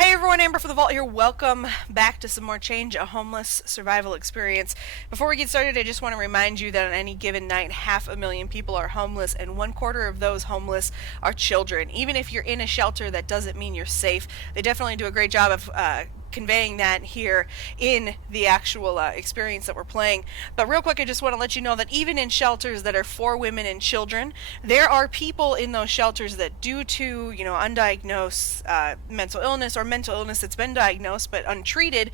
Hey everyone, Amber for the Vault here. Welcome back to some more Change a Homeless Survival Experience. Before we get started, I just want to remind you that on any given night, 500,000 people are homeless, and 1/4 of those homeless are children. Even if you're in a shelter, that doesn't mean you're safe. They definitely do a great job of conveying that here in the actual experience that we're playing. But real quick, I just want to let you know that even in shelters that are for women and children, there are people in those shelters that, due to undiagnosed mental illness or mental illness that's been diagnosed but untreated,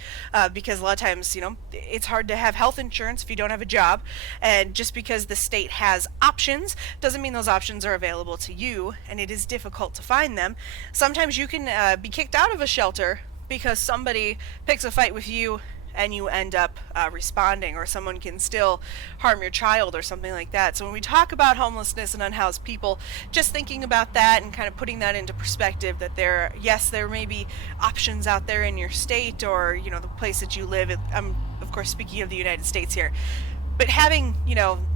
because a lot of times it's hard to have health insurance if you don't have a job, and just because the state has options doesn't mean those options are available to you, and it is difficult to find them. Sometimes you can be kicked out of a shelter because somebody picks a fight with you and you end up responding, or someone can still harm your child or something like that. So when we talk about homelessness and unhoused people, just thinking about that and kind of putting that into perspective, that there may be options out there in your state or the place that you live. I'm of course speaking of the United States here, but having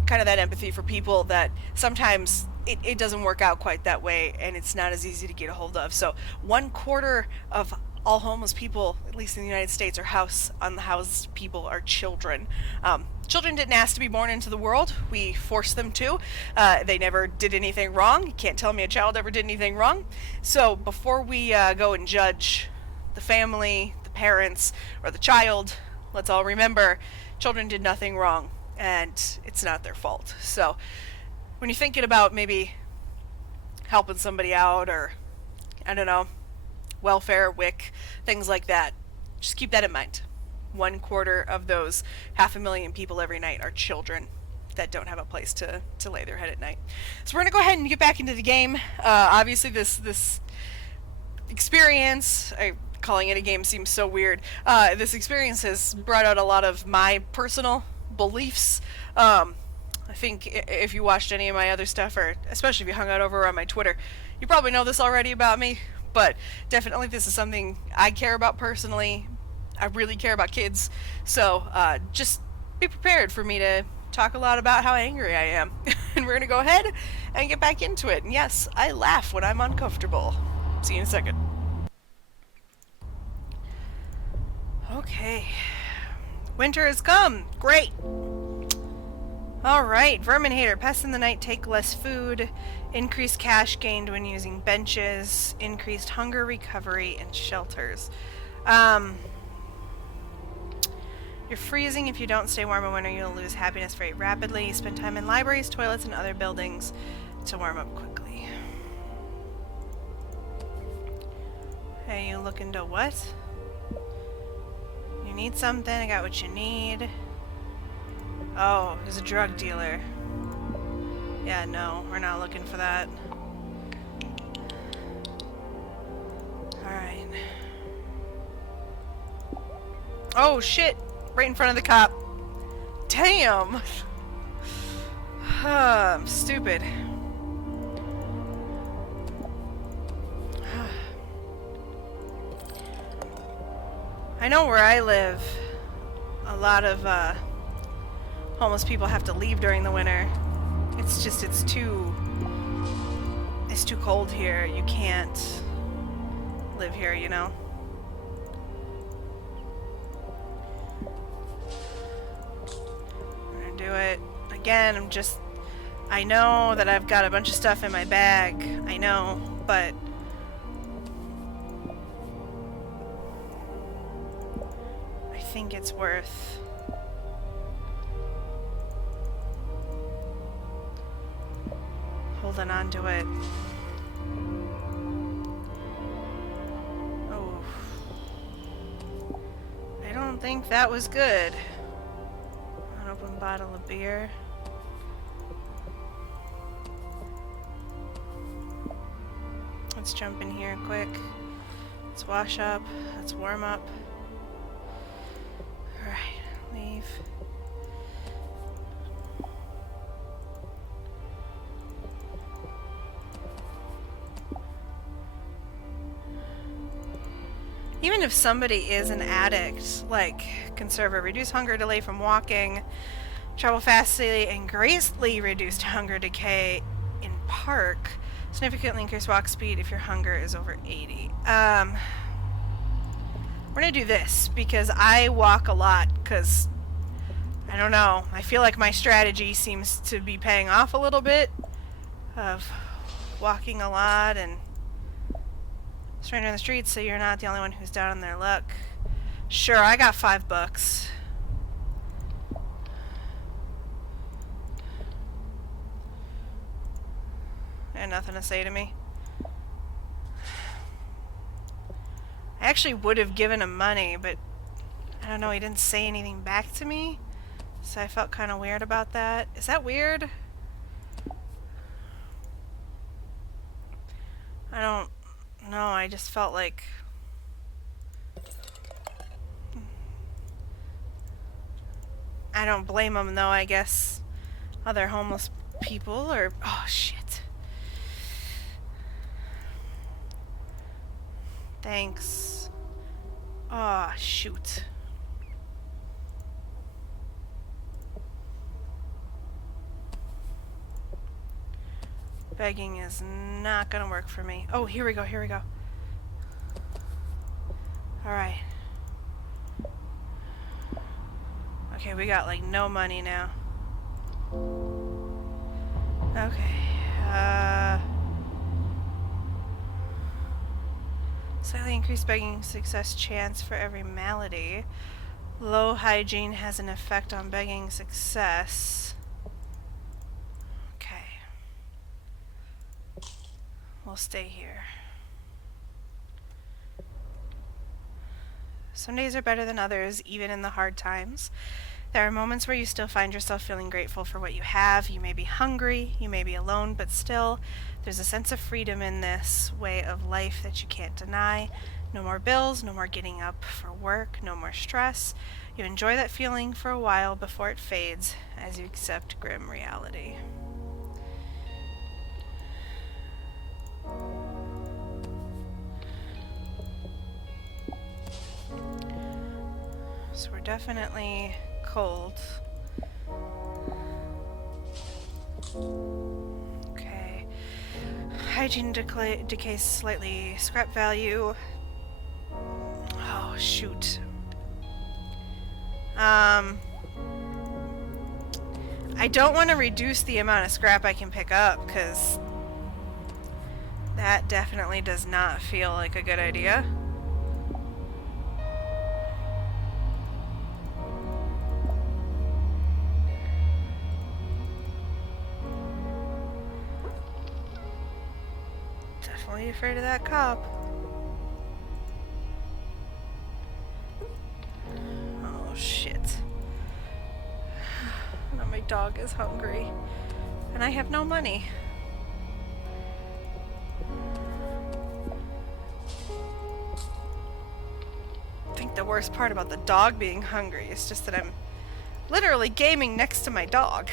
kind of that empathy for people that sometimes it doesn't work out quite that way and it's not as easy to get a hold of. So 1/4 of all homeless people, at least in the United States, are unhoused people, are children. Children didn't ask to be born into the world. We forced them to. They never did anything wrong. You can't tell me a child ever did anything wrong. So before we go and judge the family, the parents, or the child, let's all remember children did nothing wrong and it's not their fault. So when you're thinking about maybe helping somebody out, or I don't know, welfare, WIC, things like that, just keep that in mind. 1/4 of those 500,000 people every night are children that don't have a place to lay their head at night. So we're going to go ahead and get back into the game. Obviously this experience, calling it a game seems so weird. This experience has brought out a lot of my personal beliefs. I think if you watched any of my other stuff, or especially if you hung out over on my Twitter, you probably know this already about me. But definitely this is something I care about personally. I really care about kids. So just be prepared for me to talk a lot about how angry I am. And we're going to go ahead and get back into it. And yes, I laugh when I'm uncomfortable. See you in a second. Okay. Winter has come. Great. Alright, Vermin Hater. Pests in the night take less food. Increased cash gained when using benches. Increased hunger recovery in shelters. You're freezing if you don't stay warm in winter. You'll lose happiness very rapidly. Spend time in libraries, toilets, and other buildings to warm up quickly. Hey, you looking to what? You need something? I got what you need. Oh, there's a drug dealer. Yeah, no, we're not looking for that. Alright. Oh, shit! Right in front of the cop. Damn! I'm stupid. I know where I live, a lot of homeless people have to leave during the winter. It's just, it's too cold here. You can't live here, I'm gonna do it. Again, I know that I've got a bunch of stuff in my bag. I know, but I think it's worth holding on to it. Oh. I don't think that was good. An open bottle of beer. Let's jump in here quick. Let's wash up. Let's warm up. Alright, leave. Even if somebody is an addict, like conserve or reduce hunger delay from walking, travel fastly and greatly reduced hunger decay in park, significantly increase walk speed if your hunger is over 80. We're gonna do this because I walk a lot, because I don't know, I feel like my strategy seems to be paying off a little bit of walking a lot and surrender in the streets so you're not the only one who's down on their luck. Sure, I got $5. And nothing to say to me. I actually would have given him money, but I don't know, he didn't say anything back to me, so I felt kind of weird about that. Is that weird? I don't know, I just felt like... I don't blame him though, I guess. Other homeless people or... Oh, shit. Thanks. Oh, shoot. Begging is not gonna work for me. Oh, here we go, here we go. Alright. Okay, we got like no money now. Okay. Slightly increased begging success chance for every malady. Low hygiene has an effect on begging success. Okay. We'll stay here. Some days are better than others, even in the hard times. There are moments where you still find yourself feeling grateful for what you have. You may be hungry, you may be alone, but still, there's a sense of freedom in this way of life that you can't deny. No more bills, no more getting up for work, no more stress. You enjoy that feeling for a while before it fades as you accept grim reality. So we're definitely cold. Okay. Hygiene decays slightly. Scrap value. Oh, shoot. I don't want to reduce the amount of scrap I can pick up, because that definitely does not feel like a good idea. Definitely afraid of that cop. Oh, shit. Now my dog is hungry. And I have no money. I think the worst part about the dog being hungry is just that I'm literally gaming next to my dog.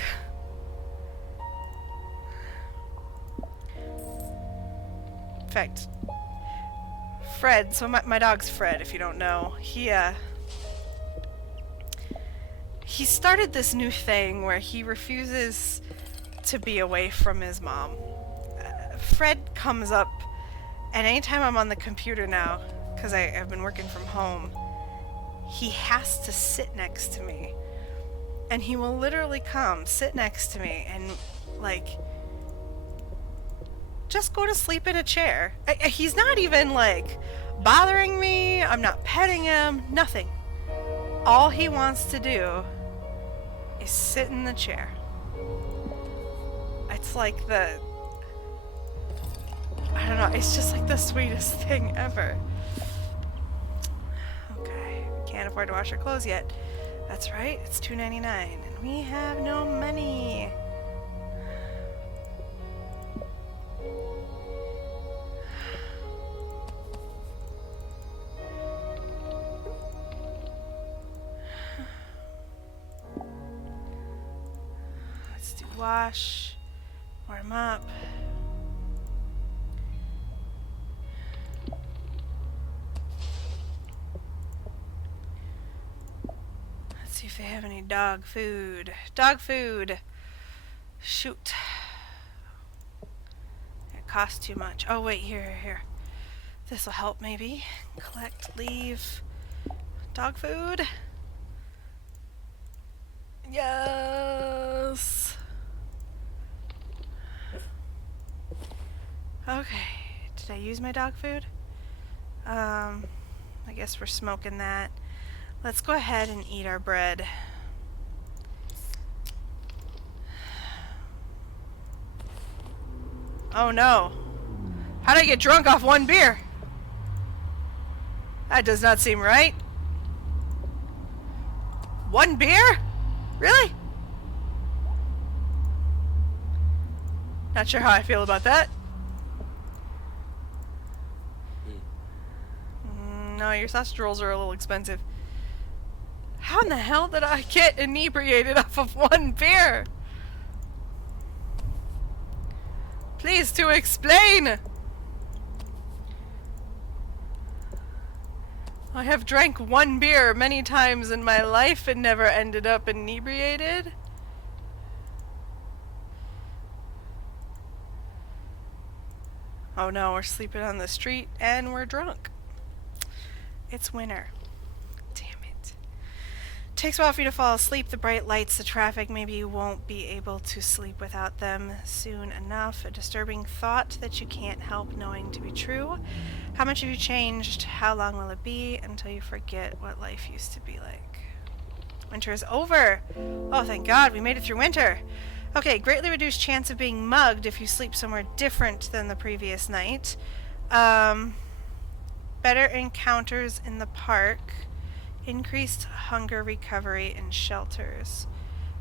In fact, Fred, so my dog's Fred, if you don't know, he started this new thing where he refuses to be away from his mom. Fred comes up, and anytime I'm on the computer now, because I've been working from home, he has to sit next to me. And he will literally come, sit next to me, and, like, just go to sleep in a chair. He's not even, like, bothering me. I'm not petting him. Nothing. All he wants to do is sit in the chair. It's like the... I don't know. It's just like the sweetest thing ever. Okay. Can't afford to wash our clothes yet. That's right. It's $2.99. And we have no money. Wash, warm up. Let's see if they have any dog food. Dog food! Shoot. It costs too much. Oh wait, here. This'll help maybe. Collect, leave. Dog food. Yes. Okay. Did I use my dog food? I guess we're smoking that. Let's go ahead and eat our bread. Oh no. How'd I get drunk off one beer? That does not seem right. One beer? Really? Not sure how I feel about that. No, your sausage rolls are a little expensive. How in the hell did I get inebriated off of one beer? Please, to explain! I have drank one beer many times in my life and never ended up inebriated. Oh no, we're sleeping on the street and we're drunk. It's winter. Damn it. Takes a while for you to fall asleep. The bright lights, the traffic, maybe you won't be able to sleep without them soon enough. A disturbing thought that you can't help knowing to be true. How much have you changed? How long will it be until you forget what life used to be like? Winter is over. Oh, thank God, we made it through winter. Okay, greatly reduced chance of being mugged if you sleep somewhere different than the previous night. Better encounters in the park. Increased hunger recovery in shelters.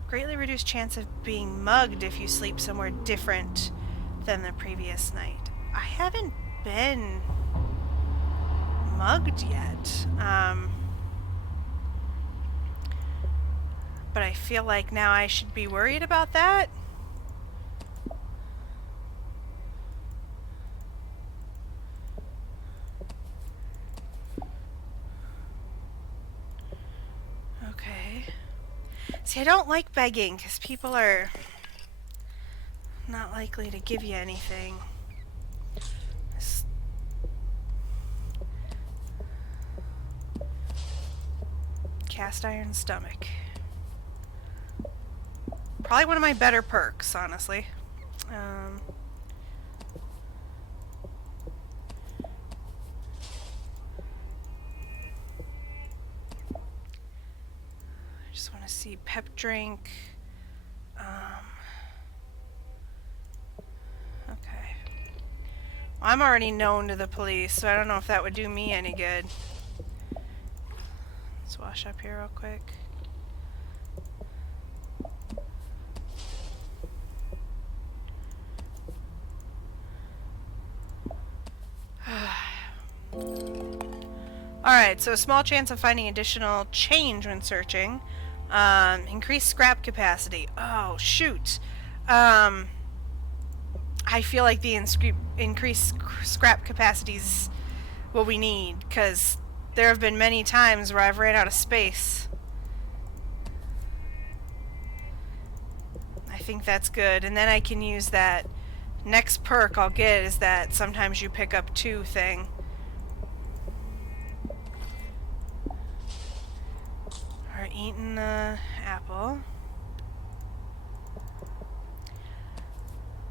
Greatly reduced chance of being mugged if you sleep somewhere different than the previous night. I haven't been mugged yet. But I feel like now I should be worried about that. Okay. See, I don't like begging because people are not likely to give you anything. Cast iron stomach. Probably one of my better perks, honestly. I just want to see pep drink. Okay. Well, I'm already known to the police, so I don't know if that would do me any good. Let's wash up here real quick. Alright, so a small chance of finding additional change when searching. Increased scrap capacity. Oh, shoot. I feel like the increased scrap capacity is what we need, because there have been many times where I've ran out of space. I think that's good, and then I can use that. Next perk I'll get is that sometimes you pick up 2 thing. We're eating the apple.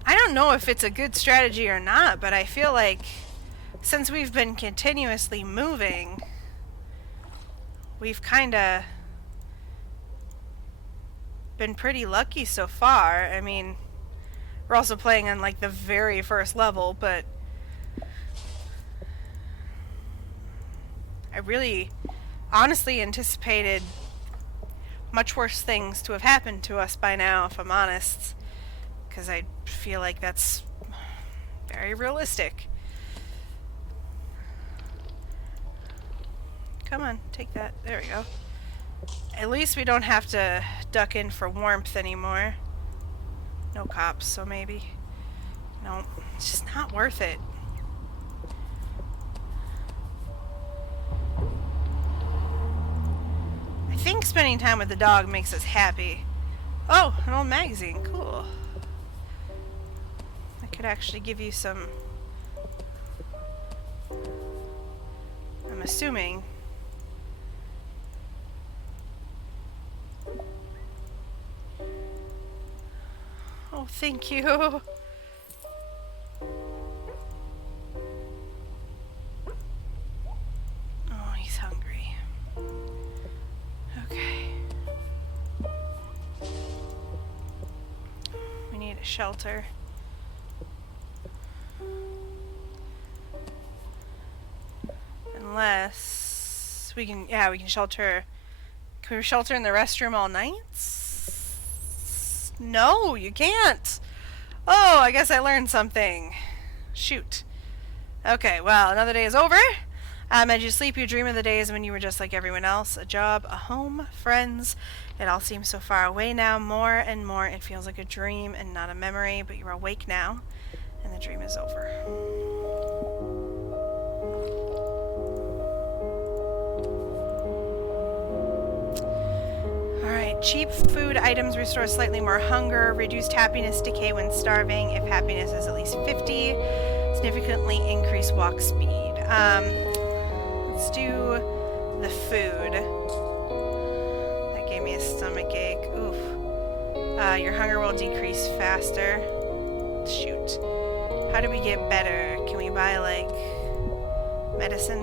I don't know if it's a good strategy or not, but I feel like since we've been continuously moving, we've kinda been pretty lucky so far. I mean, we're also playing on like the very first level, but I really honestly anticipated much worse things to have happened to us by now, if I'm honest, because I feel like that's very realistic. Come on, take that. There we go. At least we don't have to duck in for warmth anymore. No cops, so maybe. No, it's just not worth it. I think spending time with the dog makes us happy. Oh, an old magazine. Cool. I could actually give you some... I'm assuming Oh, thank you. Oh, he's hungry. Okay. We need a shelter. Unless we can, yeah, we can shelter. Can we shelter in the restroom all night? No, you can't. Oh, I guess I learned something. Shoot. Okay, well, another day is over. As you sleep, you dream of the days when you were just like everyone else. A job, a home, friends. It all seems so far away now. More and more, it feels like a dream and not a memory. But you're awake now, and the dream is over. Alright, cheap food items restore slightly more hunger. Reduced happiness decay when starving. If happiness is at least 50, significantly increase walk speed. Let's do the food. That gave me a stomach ache. Oof. Your hunger will decrease faster. Shoot. How do we get better? Can we buy, like, medicine?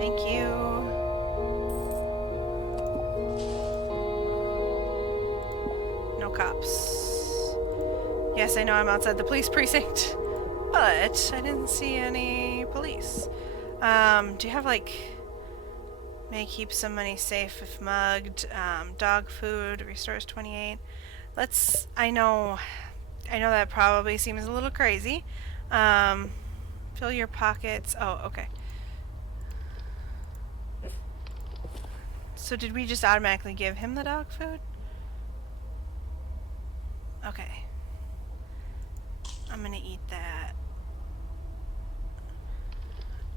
Thank you. No cops. Yes, I know I'm outside the police precinct, but I didn't see any police. Do you have, like, may keep some money safe if mugged? Dog food restores 28. Let's, I know that probably seems a little crazy. Fill your pockets. Oh, okay. So did we just automatically give him the dog food? Okay. I'm gonna eat that.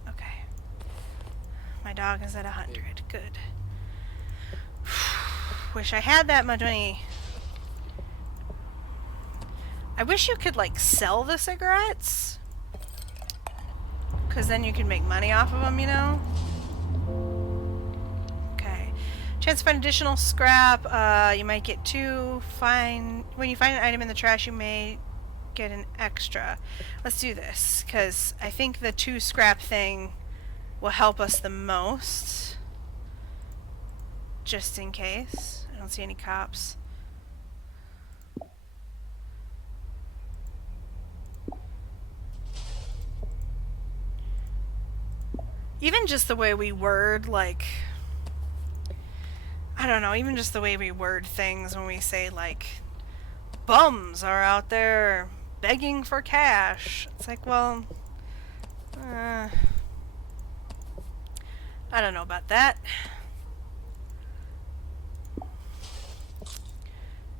Okay. My dog is at 100. Good. Wish I had that much money. I wish you could, like, sell the cigarettes. 'Cause then you can make money off of them, you know? Okay. Chance to find additional scrap. You might get 2. When you find an item in the trash, you may get an extra. Let's do this, because I think the 2 scrap thing will help us the most. Just in case. I don't see any cops. Even just the way we word, like, I don't know, even just the way we word things when we say, like, bums are out there begging for cash. It's like, well, I don't know about that.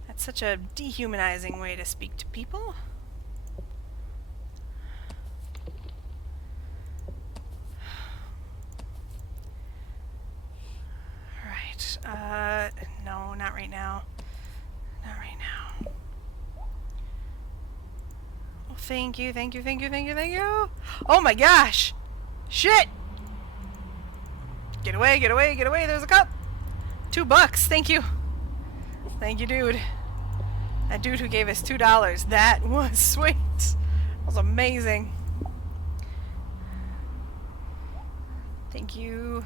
That's such a dehumanizing way to speak to people. Right. No, not right now. Not right now. Oh, thank you, thank you, thank you, thank you, thank you. Oh my gosh! Shit! Get away, get away, get away, there's a cop! $2, thank you. Thank you, dude. That dude who gave us $2, that was sweet. That was amazing. Thank you.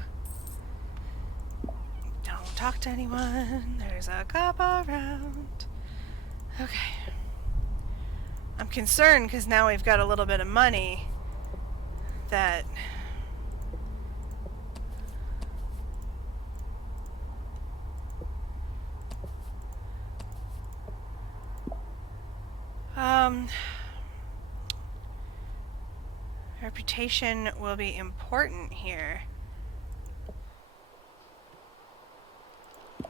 Don't talk to anyone. There's a cop around. Okay. I'm concerned because now we've got a little bit of money that... Reputation will be important here.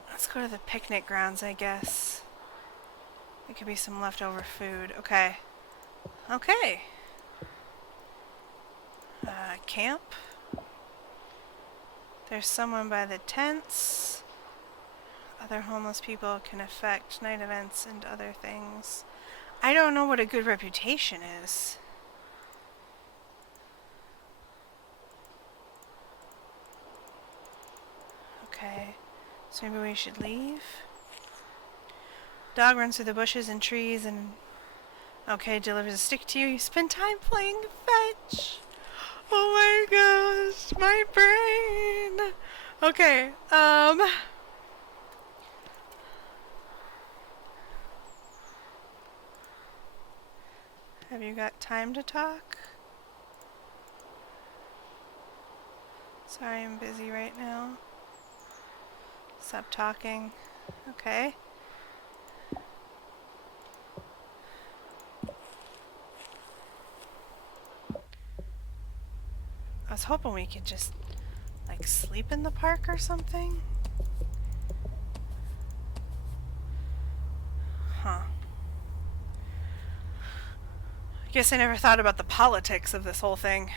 Let's go to the picnic grounds, I guess. There could be some leftover food. Okay. Okay. Camp. There's someone by the tents. Other homeless people can affect night events and other things. I don't know what a good reputation is. Okay. So maybe we should leave. Dog runs through the bushes and trees and... Okay, delivers a stick to you. You spend time playing fetch. Oh my gosh, my brain. Okay, have you got time to talk? Sorry, I'm busy right now. Stop talking. Okay. I was hoping we could just, like, sleep in the park or something. Huh. I guess I never thought about the politics of this whole thing.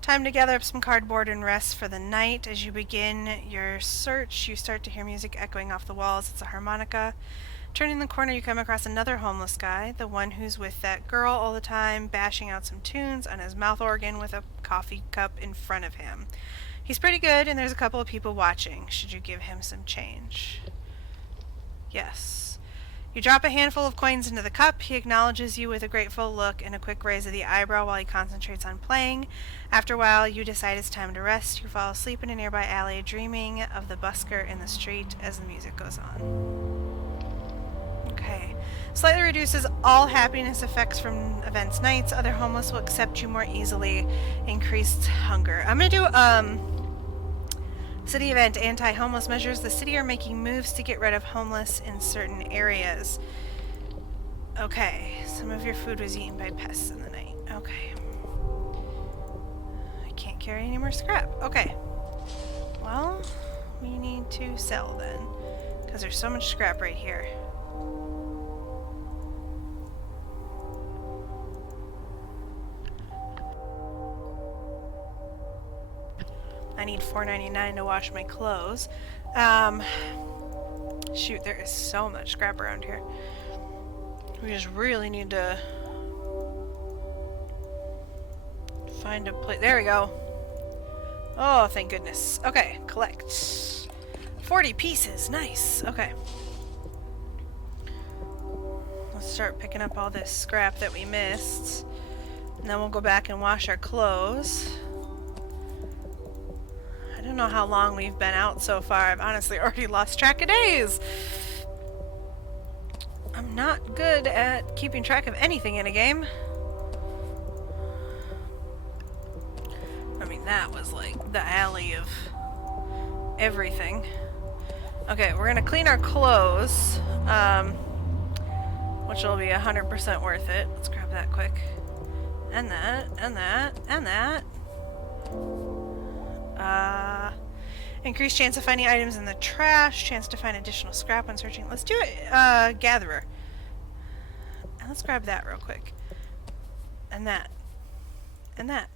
Time to gather up some cardboard and rest for the night. As you begin your search, you start to hear music echoing off the walls. It's a harmonica. Turning the corner, you come across another homeless guy, the one who's with that girl all the time, bashing out some tunes on his mouth organ with a coffee cup in front of him. He's pretty good, and there's a couple of people watching. Should you give him some change? Yes. You drop a handful of coins into the cup. He acknowledges you with a grateful look and a quick raise of the eyebrow while he concentrates on playing. After a while, you decide it's time to rest. You fall asleep in a nearby alley, dreaming of the busker in the street as the music goes on. Okay. Slightly reduces all happiness effects from events nights. Other homeless will accept you more easily. Increased hunger. I'm gonna do, city event, anti-homeless measures. The city are making moves to get rid of homeless in certain areas. Okay, some of your food was eaten by pests in the night. Okay. I can't carry any more scrap. Okay. Well, we need to sell then, because there's so much scrap right here. I need $4.99 to wash my clothes. Shoot, there is so much scrap around here. We just really need to find a place. There we go. Oh, thank goodness. Okay, collect. 40 pieces. Nice. Okay. Let's start picking up all this scrap that we missed. And then we'll go back and wash our clothes. I don't know how long we've been out so far. I've honestly already lost track of days. I'm not good at keeping track of anything in a game. I mean, that was like the alley of everything. Okay, we're gonna clean our clothes, which will be 100% worth it. Let's grab that quick. And that, and that, and that. Increased chance of finding items in the trash, chance to find additional scrap when searching. Let's do it, gatherer. And let's grab that real quick. And that. And that.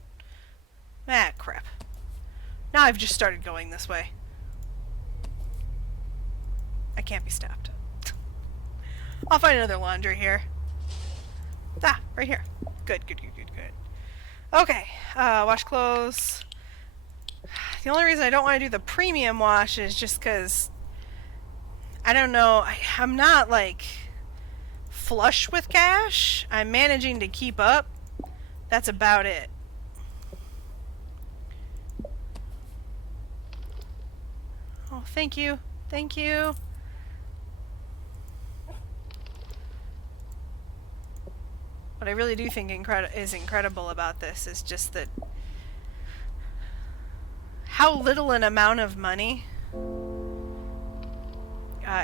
Ah, crap. Now I've just started going this way. I can't be stopped. I'll find another laundry here. Ah, right here. Good, good, good, good, good. Okay, wash clothes. The only reason I don't want to do the premium wash is just because, I don't know, I'm not, like, flush with cash. I'm managing to keep up. That's about it. Oh, thank you. Thank you. What I really do think is incredible about this is just that how little an amount of money.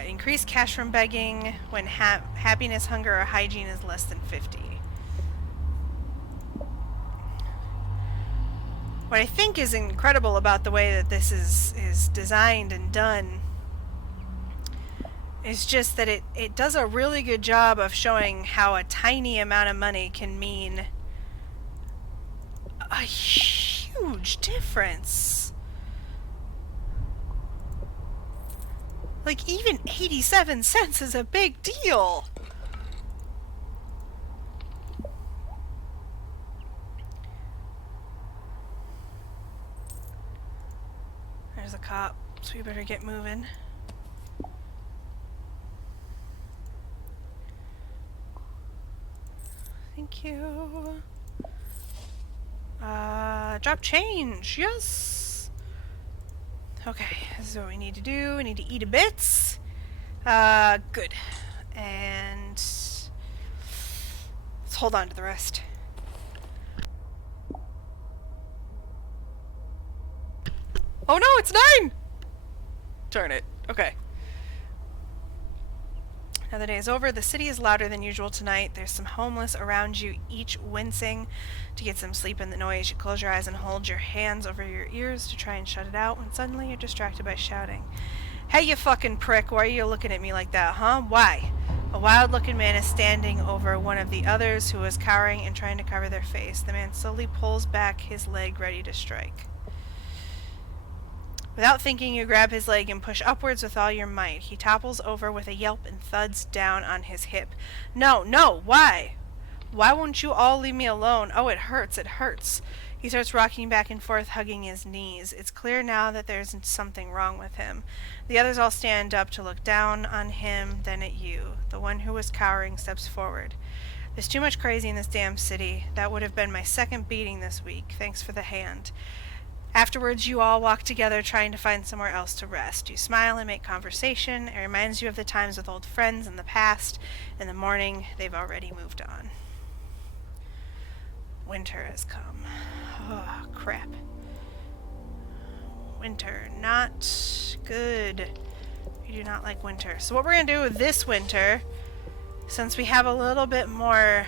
Increase cash from begging when happiness, hunger, or hygiene is less than 50. What I think is incredible about the way that this is designed and done is just that it does a really good job of showing how a tiny amount of money can mean a huge difference. Like, even 87 cents is a big deal. there's a cop, so we better get moving. Thank you. Drop change, yes! Okay, this is what we need to do. We need to eat a bit. Good. And let's hold on to the rest. Oh no, it's 9! Darn it. Okay. Now the day is over. The city is louder than usual tonight. There's some homeless around you, each wincing to get some sleep in the noise. You close your eyes and hold your hands over your ears to try and shut it out when suddenly you're distracted by shouting. Hey, you fucking prick, why are you looking at me like that, huh? Why? A wild-looking man is standing over one of the others who is cowering and trying to cover their face. The man slowly pulls back his leg, ready to strike. Without thinking, you grab his leg and push upwards with all your might. He topples over with a yelp and thuds down on his hip. No, no, why? Why won't you all leave me alone? Oh, it hurts, it hurts. He starts rocking back and forth, hugging his knees. It's clear now that there's something wrong with him. The others all stand up to look down on him, then at you. The one who was cowering steps forward. There's too much crazy in this damn city. That would have been my second beating this week. Thanks for the hand. Afterwards, you all walk together, trying to find somewhere else to rest. You smile and make conversation. It reminds you of the times with old friends in the past. In the morning, they've already moved on. Winter has come. Oh, crap. Winter, not good. We do not like winter. So what we're going to do this winter, since we have a little bit more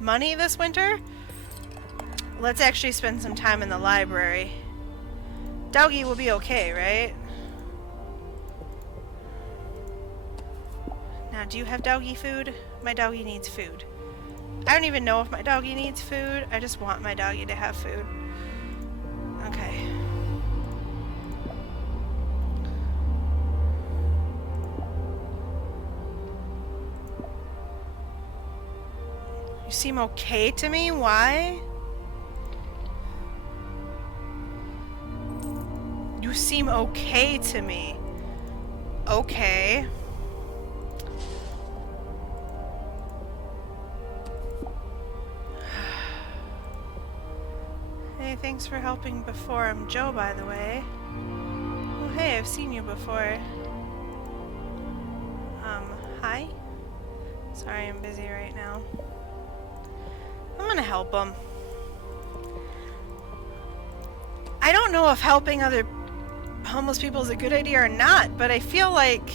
money this winter, let's actually spend some time in the library. Doggy will be okay, right? Now, do you have doggy food? My doggy needs food. I don't even know if my doggy needs food. I just want my doggy to have food. Okay. You seem okay to me? Why? You seem okay to me. Okay. Hey, thanks for helping before. I'm Joe, by the way. Oh, hey, I've seen you before. Hi? Sorry, I'm busy right now. I'm gonna help him. I don't know if helping other homeless people is a good idea or not, but I feel like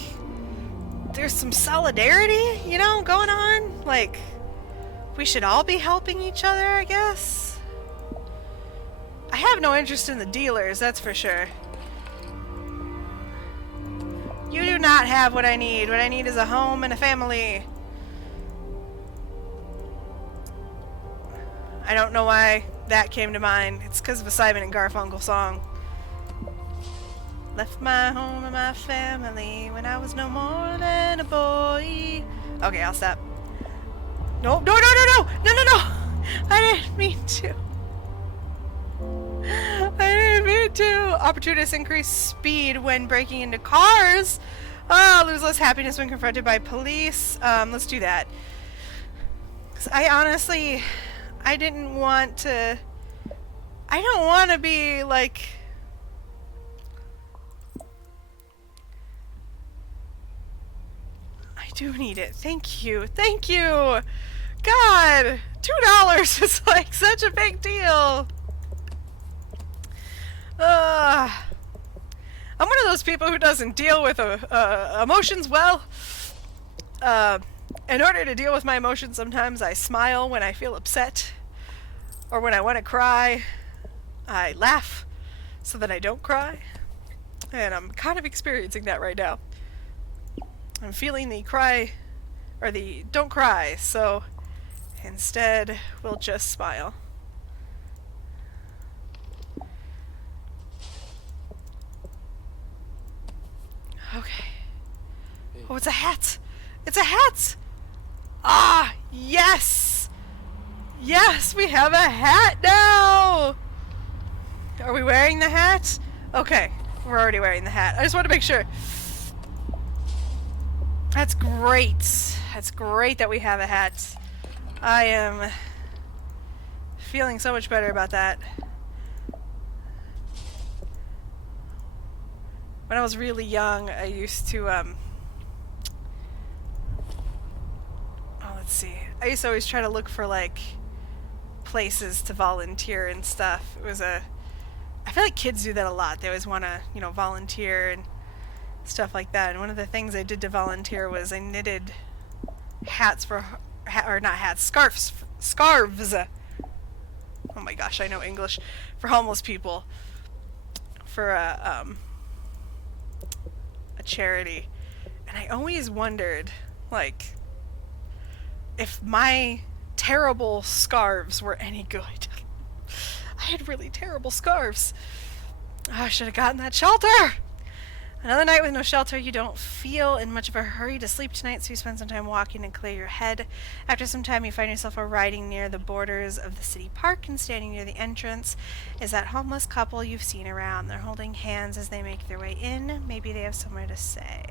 there's some solidarity, you know, going on. Like, we should all be helping each other, I guess. I have no interest in the dealers, that's for sure. You do not have what I need. What I need is a home and a family. I don't know why that came to mind. It's because of a Simon and Garfunkel song. Left my home and my family when I was no more than a boy. Okay, I'll stop. No, no, no, no, no! No, no, no! I didn't mean to. I didn't mean to. Opportunists increase speed when breaking into cars. Oh, lose less happiness when confronted by police. Let's do that. 'Cause I honestly, I didn't want to. I don't want to be like. I do need it. Thank you. Thank you. God, $2 is like such a big deal. I'm one of those people who doesn't deal with emotions well. In order to deal with my emotions, sometimes I smile when I feel upset, or when I want to cry, I laugh so that I don't cry. And I'm kind of experiencing that right now. I'm feeling the cry, or the don't cry, so instead we'll just smile. Okay. Oh, it's a hat! It's a hat! Ah, yes! Yes, we have a hat now! Are we wearing the hat? Okay. We're already wearing the hat. I just want to make sure. That's great. That's great that we have a hat. I am feeling so much better about that. When I was really young, I used to, let's see. I used to always try to look for, like, places to volunteer and stuff. It was I feel like kids do that a lot. They always want to, you know, volunteer and stuff like that. And one of the things I did to volunteer was I knitted hats for, or not hats, scarves. Oh my gosh, I know English. For homeless people. For a charity. And I always wondered, like, if my terrible scarves were any good. I had really terrible scarves. Oh, I should have gotten that shelter. Another night with no shelter. You don't feel in much of a hurry to sleep tonight, so you spend some time walking and clear your head. After some time, you find yourself arriving near the borders of the city park, and standing near the entrance is that homeless couple you've seen around. They're holding hands as they make their way in. Maybe they have somewhere to say.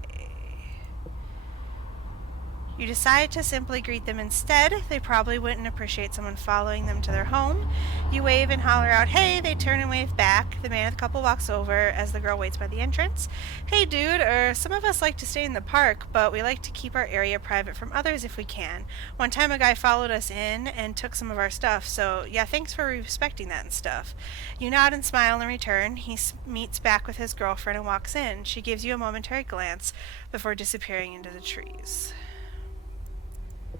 You decide to simply greet them instead. They probably wouldn't appreciate someone following them to their home. You wave and holler out, "Hey!" They turn and wave back. The man of the couple walks over as the girl waits by the entrance. "Hey dude, some of us like to stay in the park, but we like to keep our area private from others if we can. One time a guy followed us in and took some of our stuff, so yeah, thanks for respecting that and stuff." You nod and smile in return. He meets back with his girlfriend and walks in. She gives you a momentary glance before disappearing into the trees.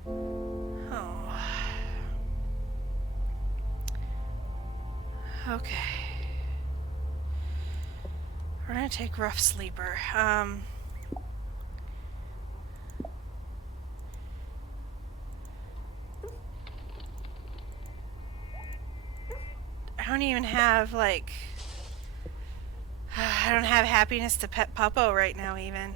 Oh. Okay. We're gonna take Rough Sleeper. I don't even have, like... I don't have happiness to pet Puppo right now, even.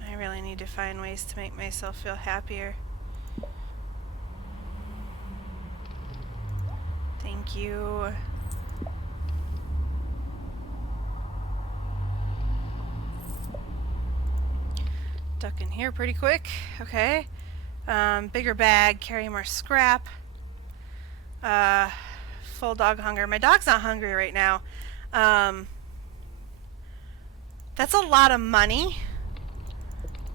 I really need to find ways to make myself feel happier. Thank you. Duck in here pretty quick. Okay. Bigger bag, carry more scrap. Full dog hunger. My dog's not hungry right now. That's a lot of money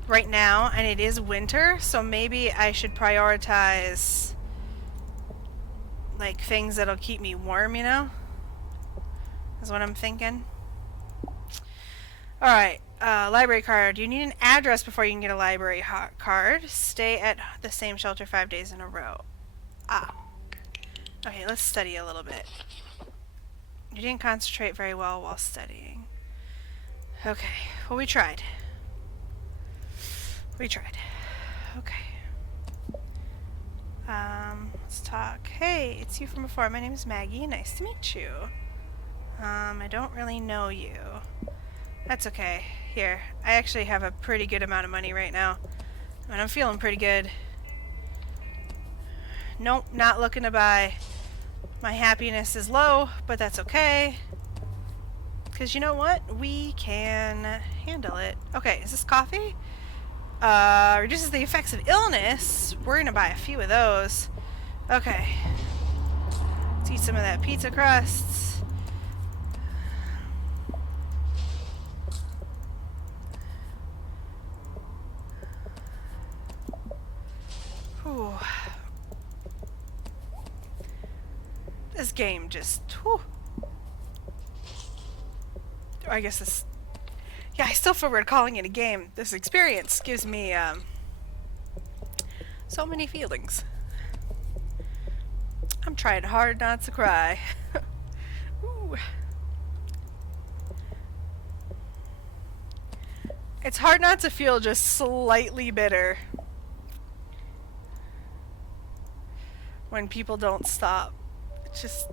right now, and it is winter, so maybe I should prioritize like things that'll keep me warm, you know? Is what I'm thinking. Alright, library card. You need an address before you can get a library card. Stay at the same shelter 5 days in a row. Ah. Okay, let's study a little bit. You didn't concentrate very well while studying. Okay, well, we tried. We tried. Okay. Let's talk. Hey, it's you from before. My name is Maggie. Nice to meet you. I don't really know you. That's okay. Here, I actually have a pretty good amount of money right now. And I'm feeling pretty good. Nope, not looking to buy. My happiness is low, but that's okay. Because you know what? We can handle it. Okay, is this coffee? Reduces the effects of illness. We're gonna buy a few of those. Okay. Let's eat some of that pizza crust. Whew. This game just... Whew. I guess this... Yeah, I still feel weird calling it a game. This experience gives me, so many feelings. I'm trying hard not to cry. Ooh. It's hard not to feel just slightly bitter when people don't stop. It's just...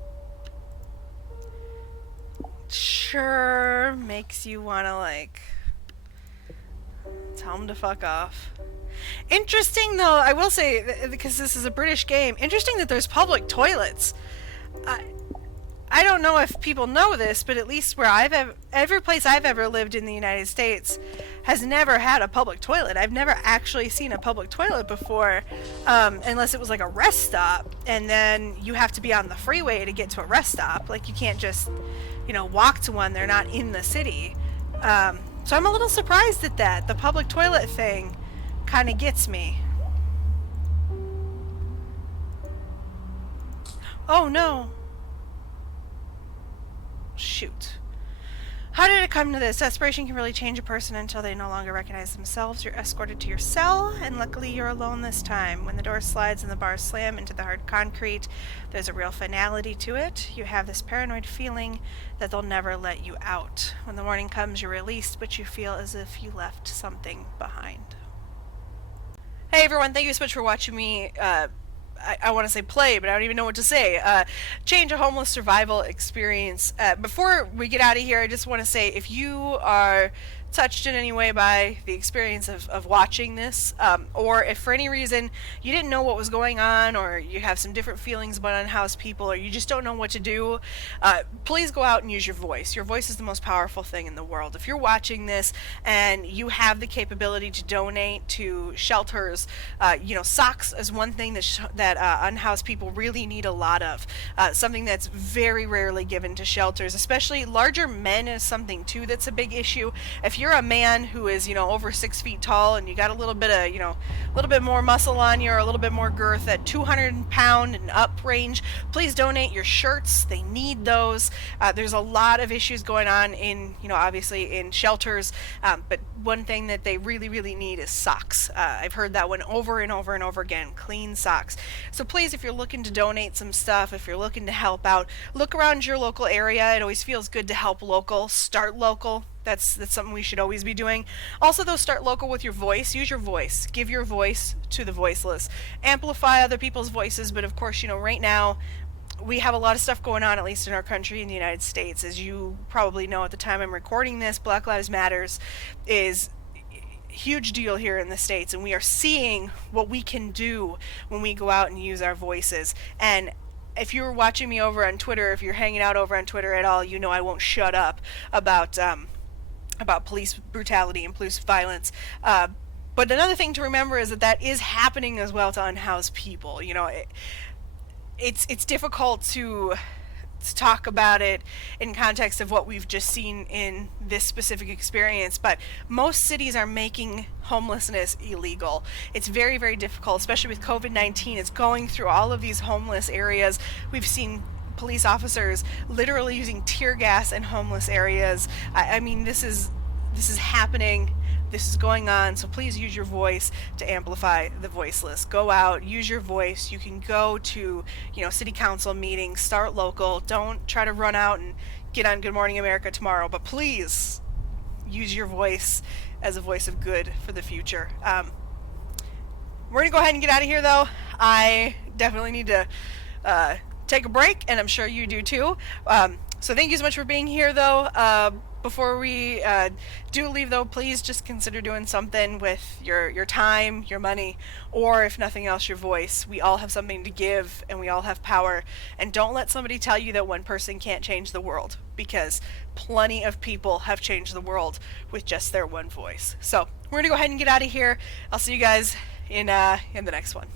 sure makes you want to, like, tell them to fuck off. Interesting, though, I will say, because this is a British game, interesting that there's public toilets. I don't know if people know this, but at least where every place I've ever lived in the United States has never had a public toilet. I've never actually seen a public toilet before, unless it was like a rest stop, and then you have to be on the freeway to get to a rest stop. Like, you can't just, walk to one. They're not in the city. So I'm a little surprised at that. The public toilet thing kind of gets me. Oh no. Shoot. How did it come to this? Desperation can really change a person until they no longer recognize themselves. You're escorted to your cell, and luckily you're alone this time. When the door slides and the bars slam into the hard concrete, there's a real finality to it. You have this paranoid feeling that they'll never let you out. When the morning comes, you're released, but you feel as if you left something behind. Hey everyone, thank you so much for watching me I want to say play, but I don't even know what to say. Change a homeless survival experience. Before we get out of here, I just want to say, if you are touched in any way by the experience of watching this, or if for any reason you didn't know what was going on, or you have some different feelings about unhoused people, or you just don't know what to do, please go out and use your voice. Your voice is the most powerful thing in the world. If you're watching this and you have the capability to donate to shelters, socks is one thing that unhoused people really need a lot of. Something that's very rarely given to shelters, especially larger men, is something too that's a big issue. If you're a man who is, over 6 feet tall and you got a little bit of, a little bit more muscle on you, or a little bit more girth at 200-pound and up range, please donate your shirts. They need those. There's a lot of issues going on in, obviously in shelters, but one thing that they really, really need is socks. I've heard that one over and over and over again, clean socks. So please, if you're looking to donate some stuff, if you're looking to help out, look around your local area. It always feels good to help local, start local. That's something we should always be doing. Also, though, start local with your voice. Use your voice. Give your voice to the voiceless. Amplify other people's voices, but of course, right now, we have a lot of stuff going on, at least in our country, in the United States. As you probably know, at the time I'm recording this, Black Lives Matters is a huge deal here in the States, and we are seeing what we can do when we go out and use our voices. And if you're watching me over on Twitter, if you're hanging out over on Twitter at all, I won't shut up about police brutality and police violence. But another thing to remember is that is happening as well to unhoused people. It's difficult to talk about it in context of what we've just seen in this specific experience, but most cities are making homelessness illegal. It's very, very difficult, especially with COVID-19. It's going through all of these homeless areas. We've seen police officers literally using tear gas in homeless areas. I mean, this is happening. This is going on, so please use your voice to amplify the voiceless. Go out, use your voice. You can go to, city council meetings, start local. Don't try to run out and get on Good Morning America tomorrow, but please use your voice as a voice of good for the future. We're gonna go ahead and get out of here, though. I definitely need to take a break, and I'm sure you do too. So thank you so much for being here, though. Before we do leave, though, please just consider doing something with your time, your money, or if nothing else, your voice. We all have something to give, and we all have power. And don't let somebody tell you that one person can't change the world, because plenty of people have changed the world with just their one voice. So we're gonna go ahead and get out of here. I'll see you guys in the next one.